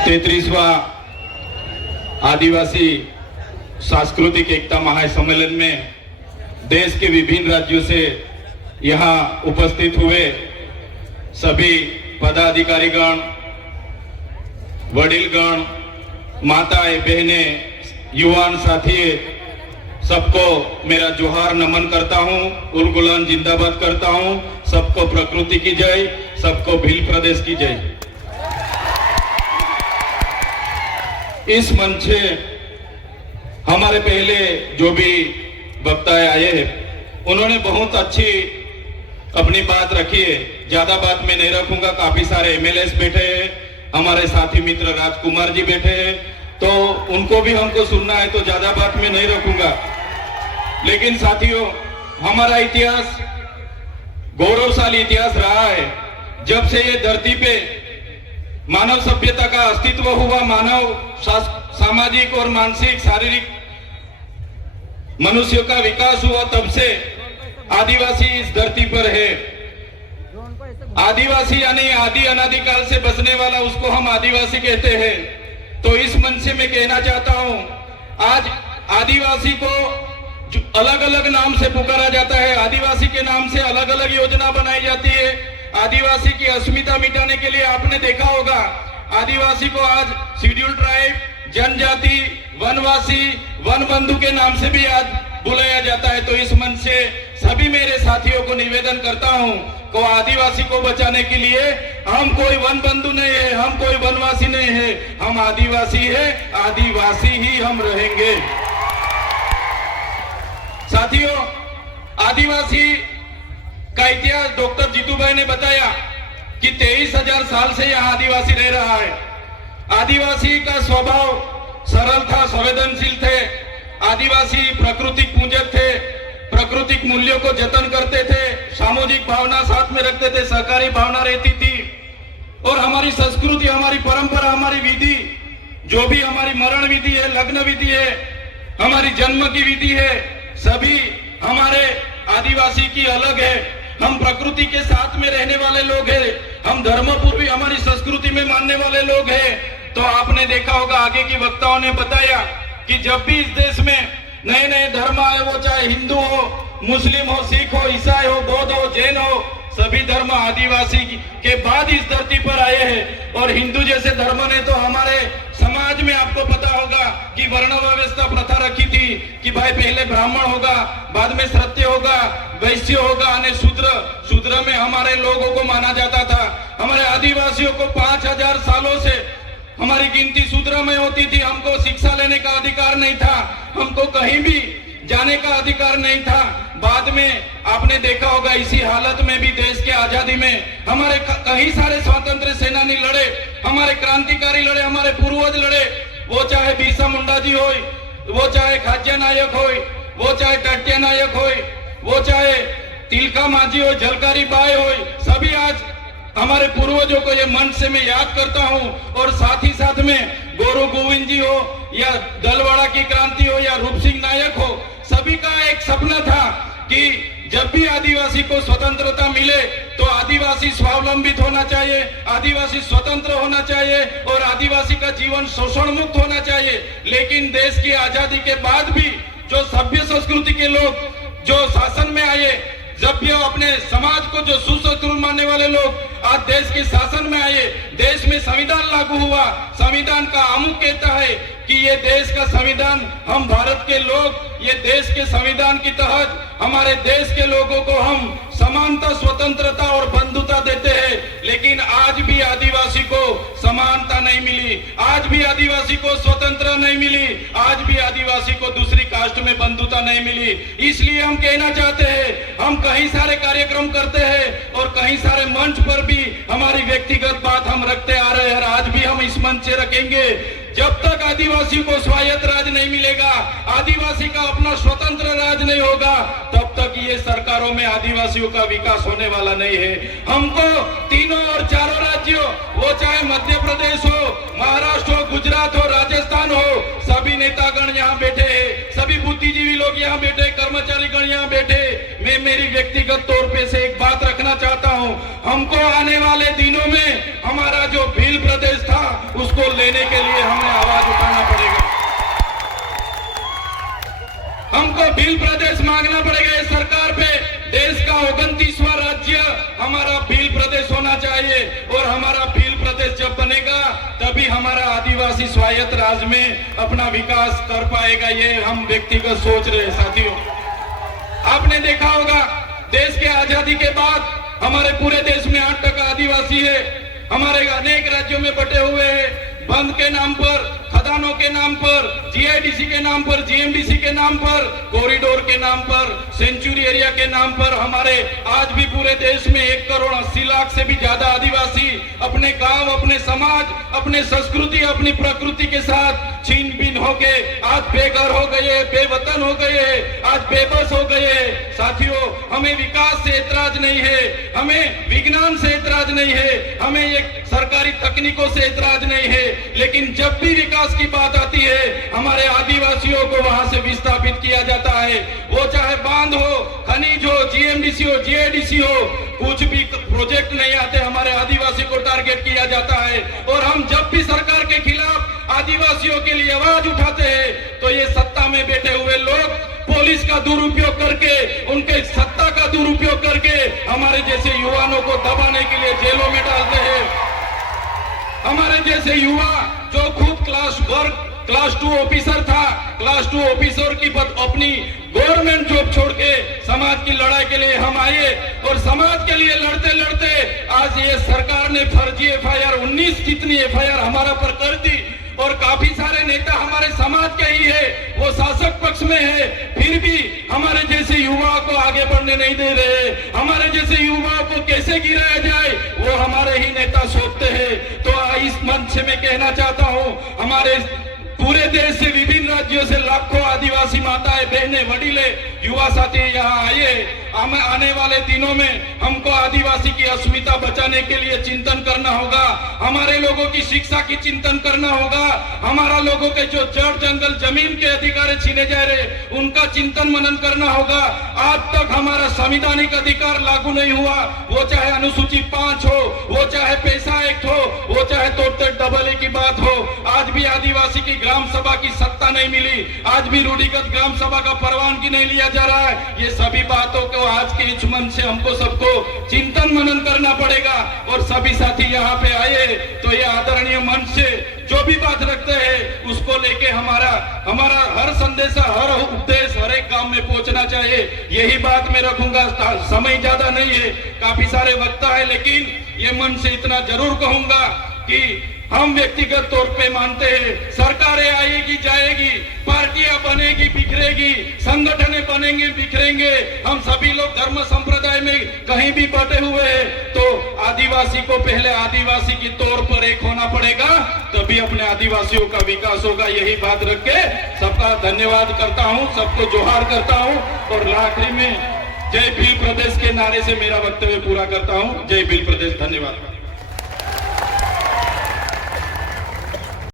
33वां आदिवासी सांस्कृतिक एकता महासम्मेलन में देश के विभिन्न राज्यों से यहाँ उपस्थित हुए सभी पदाधिकारीगण, वडीलगण, माताएं, बहनें, युवान साथी, सबको मेरा जोहार नमन करता हूँ, उलगुलान जिंदाबाद करता हूँ। सबको प्रकृति की जय, सबको भील प्रदेश की जय। इस मंच से हमारे पहले जो भी वक्ता आए हैं उन्होंने बहुत अच्छी अपनी बात रखी है। ज्यादा बात मैं नहीं रखूंगा। काफी सारे एमएलएस बैठे हैं, हमारे साथी मित्र राजकुमार जी बैठे हैं, तो उनको भी हमको सुनना है, तो ज्यादा बात मैं नहीं रखूंगा। लेकिन साथियों, हमारा इतिहास गौरवशाली इतिहास रहा है। जब से ये धरती पे मानव सभ्यता का अस्तित्व हुआ, मानव सामाजिक और मानसिक शारीरिक मनुष्य का विकास हुआ, तब से आदिवासी इस धरती पर है। आदिवासी यानी आदि अनादिकाल से बसने वाला, उसको हम आदिवासी कहते हैं। तो इस मंच से मैं कहना चाहता हूं, आज आदिवासी को अलग अलग नाम से पुकारा जाता है, आदिवासी के नाम से अलग अलग योजना बनाई जाती है। आदिवासी की अस्मिता मिटाने के लिए आपने देखा होगा, आदिवासी को आज शेड्यूल ट्राइब, जनजाति, वनवासी, वन बंधु के नाम से भी आज बुलाया जाता है। तो इस मंच से सभी मेरे साथियों को निवेदन करता हूं को आदिवासी को बचाने के लिए हम कोई वन बंधु नहीं है, हम कोई वनवासी नहीं है, हम आदिवासी है, आदिवासी ही हम रहेंगे। साथियों, आदिवासी का इतिहास डॉक्टर जीतू भाई ने बताया कि 23,000 साल से यहाँ आदिवासी रह रहा है। आदिवासी का स्वभाव सरल था, संवेदनशील थे। आदिवासी प्राकृतिक पूजक थे, प्राकृतिक मूल्यों को जतन करते थे, सामाजिक भावना साथ में रखते थे, सहकारी भावना रहती थी। और हमारी संस्कृति, हमारी परंपरा, हमारी विधि, जो भी हमारी मरण विधि है, लग्न विधि है, हमारी जन्म की विधि है, सभी हमारे आदिवासी की अलग है। हम प्रकृति के साथ में रहने वाले लोग हैं, हम धर्मपूर्वी हमारी संस्कृति में मानने वाले लोग हैं। तो आपने देखा होगा, आगे की वक्ताओं ने बताया कि जब भी इस देश में नए नए धर्म आए, वो चाहे हिंदू हो, मुस्लिम हो, सिख हो, ईसाई हो, बौद्ध हो, जैन हो, सभी धर्म आदिवासी के बाद इस धरती पर आए हैं। और हिंदू जैसे धर्म ने तो हमारे समाज में आपको पता होगा कि वर्ण व्यवस्था प्रथा रखी थी कि भाई पहले ब्राह्मण होगा, बाद में क्षत्रिय होगा, वैश्य होगा, और शूद्र में हमारे लोगों को माना जाता था। हमारे आदिवासियों को 5,000 सालों से हमारी गिनती शूद्र में होती थी। हमको शिक्षा लेने का अधिकार नहीं था, हमको कहीं भी जाने का अधिकार नहीं था। बाद में आपने देखा होगा, इसी हालत में भी देश के आजादी में हमारे कई सारे स्वतंत्र सेनानी लड़े, हमारे क्रांतिकारी लड़े, हमारे पूर्वज लड़े। वो चाहे बिरसा मुंडा जी हो, वो चाहे खाज्या नायक हो, वो चाहे टट्या नायक हो, वो चाहे तिलका माझी हो, झलकारी बाई हो, सभी आज हमारे पूर्वजों को ये मंच से मैं याद करता हूं। और साथ ही साथ में गोरू गोविंद जी हो, या दलवाड़ा की क्रांति हो, या रूप सिंह नायक हो, सभी का एक सपना था कि जब भी आदिवासी को स्वतंत्रता मिले तो आदिवासी स्वावलंबित होना चाहिए, आदिवासी स्वतंत्र होना चाहिए और आदिवासी का जीवन शोषण मुक्त होना चाहिए। लेकिन देश की आजादी के बाद भी जो सभ्य संस्कृति के लोग जो शासन में आए, जब भी अपने समाज को जो सुसंस्कृत मानने वाले लोग आज देश के शासन में आए, देश में संविधान लागू हुआ। संविधान का आमुख कहता है कि ये देश का संविधान, हम भारत के लोग ये देश के संविधान के तहत हमारे देश के लोगों को हम समानता, स्वतंत्रता और बंधुता देते हैं। लेकिन आज भी आदिवासी को समानता नहीं मिली, आज भी आदिवासी को स्वतंत्रता नहीं मिली, आज भी आदिवासी को दूसरी कास्ट में बंधुता नहीं मिली। इसलिए हम कहना चाहते हैं, हम कई सारे कार्यक्रम करते हैं और कई सारे मंच पर भी हमारी व्यक्तिगत बात हम रखते आ रहे हैं। आज भी हम इस मंच से रखेंगे। जब तक आदिवासी को स्वायत्त राज नहीं मिलेगा, आदिवासी का अपना स्वतंत्र राज नहीं होगा, तब तक ये सरकारों में आदिवासियों का विकास होने वाला नहीं है। हमको तीनों और चारों राज्यों, वो चाहे मध्य प्रदेश हो, महाराष्ट्र हो, गुजरात हो, राजस्थान हो, सभी नेतागण यहाँ बैठे हैं, सभी बुद्धिजीवी लोग यहाँ बैठे, कर्मचारी गण यहाँ बैठे। मैं मेरी व्यक्तिगत तौर पे से एक बात रखना चाहता हूँ, हमको आने वाले दिनों में हमारा जो भील प्रदेश था उसको उसको लेने के लिए हमें आवाज उठाना पड़ेगा। हमको भील प्रदेश मांगना पड़ेगा इस सरकार पे। देश का 29वां राज्य हमारा भील प्रदेश होना चाहिए और हमारा भील प्रदेश जब बनेगा तभी हमारा आदिवासी स्वायत्त राज्य में अपना विकास कर पाएगा। ये हम व्यक्तिगत सोच रहे हैं साथियों। आपने देखा होगा देश के आजादी के बाद हमारे पूरे देश में 8% आदिवासी है। हमारे अनेक राज्यों में बटे हुए हैं। बंद के नाम पर, खदानों के नाम पर, जीआईडीसी के नाम पर, जीएमडीसी के नाम पर, कॉरिडोर के नाम पर, सेंचुरी एरिया के नाम पर हमारे आज भी पूरे देश में 1,80,00,000 से भी ज्यादा आदिवासी अपने गांव, अपने समाज, अपने संस्कृति, अपनी प्रकृति के साथ छीन बीन हो गए। आज बेघर हो गए, बेवतन हो गए, आज बेबस हो गए। साथियों, हमें विकास से ऐतराज नहीं है, हमें विज्ञान से ऐतराज नहीं है, हमें ये सरकारी तकनीकों से ऐतराज नहीं है, लेकिन जब भी विकास की बात आती है हमारे आदिवासियों को वहां से विस्थापित किया जाता है। वो चाहे बांध हो, खनिज हो, जीएमडीसी हो, जीआईडीसी हो, कुछ भी प्रोजेक्ट नहीं आते हमारे आदिवासी को टारगेट किया जाता है। और हम जब भी सरकार के खिलाफ आदिवासियों के लिए आवाज उठाते हैं तो ये सत्ता में बैठे हुए लोग पुलिस का दुरुपयोग करके, उनके सत्ता का दुरुपयोग करके हमारे जैसे युवाओं को दबाने के लिए जेलों में डालते हैं। हमारे जैसे युवा जो खुद क्लास 2 ऑफिसर था, क्लास 2 ऑफिसर की अपनी गवर्नमेंट जॉब छोड़ के समाज की लड़ाई के लिए हम आए और समाज के लिए लड़ते लड़ते आज ये सरकार ने फर्जी एफआईआर 19 कितनी एफआईआर हमारा पर कर दी। और काफी सारे नेता हमारे समाज के ही है, वो शासक पक्ष में है, फिर भी हमारे जैसे युवाओं को आगे बढ़ने नहीं दे रहे। हमारे जैसे युवाओं को कैसे गिराया जाए वो हमारे ही नेता सोचते हैं। तो इस मंच से मैं कहना चाहता हूँ, हमारे पूरे देश से, विभिन्न राज्यों से लाखों आदिवासी माताएं, बहनें, वडीले, युवा साथी यहाँ आए। हमें आने वाले दिनों में हमको आदिवासी की अस्मिता बचाने के लिए चिंतन करना होगा। हमारे लोगों की शिक्षा की चिंतन करना होगा। हमारा लोगों के जो जड़ जंगल जमीन के अधिकार छीने जा रहे उनका चिंतन मनन करना होगा। आज तक हमारा संवैधानिक अधिकार लागू नहीं हुआ, वो चाहे अनुसूची 5 हो, वो चाहे पैसा एक्ट हो, वो चाहे तोड़ते डबल की बात हो। आज भी आदिवासी की ग्राम सभा की सत्ता नहीं मिली, आज भी रूढ़िगत ग्राम सभा का परवानगी नहीं लिया जा रहा है। ये सभी बातों को आज के इस मंच से हमको सबको चिंतन मनन करना पड़ेगा। और सभी साथी यहाँ पे आए तो ये आदरणीय मंच से जो भी बात रखते हैं उसको लेके हमारा हर संदेशा, हर उपदेश हर एक गांव में पहुंचना चाहिए। यही बात मैं रखूंगा। समय ज्यादा नहीं है, काफी सारे वक्ता है, लेकिन ये मंच से इतना जरूर कहूंगा कि हम व्यक्तिगत तौर पे मानते हैं सरकारें आएगी जाएगी, पार्टियां बनेगी बिखरेगी, संगठनें बनेंगे बिखरेंगे, हम सभी लोग धर्म संप्रदाय में कहीं भी बटे हुए हैं, तो आदिवासी को पहले आदिवासी की तौर पर एक होना पड़ेगा, तभी अपने आदिवासियों का विकास होगा। यही बात रख के सबका धन्यवाद करता हूं, सबको जोहार करता हूं और आखिरी में जय भील प्रदेश के नारे से मेरा वक्तव्य पूरा करता हूं। जय भील प्रदेश, धन्यवाद।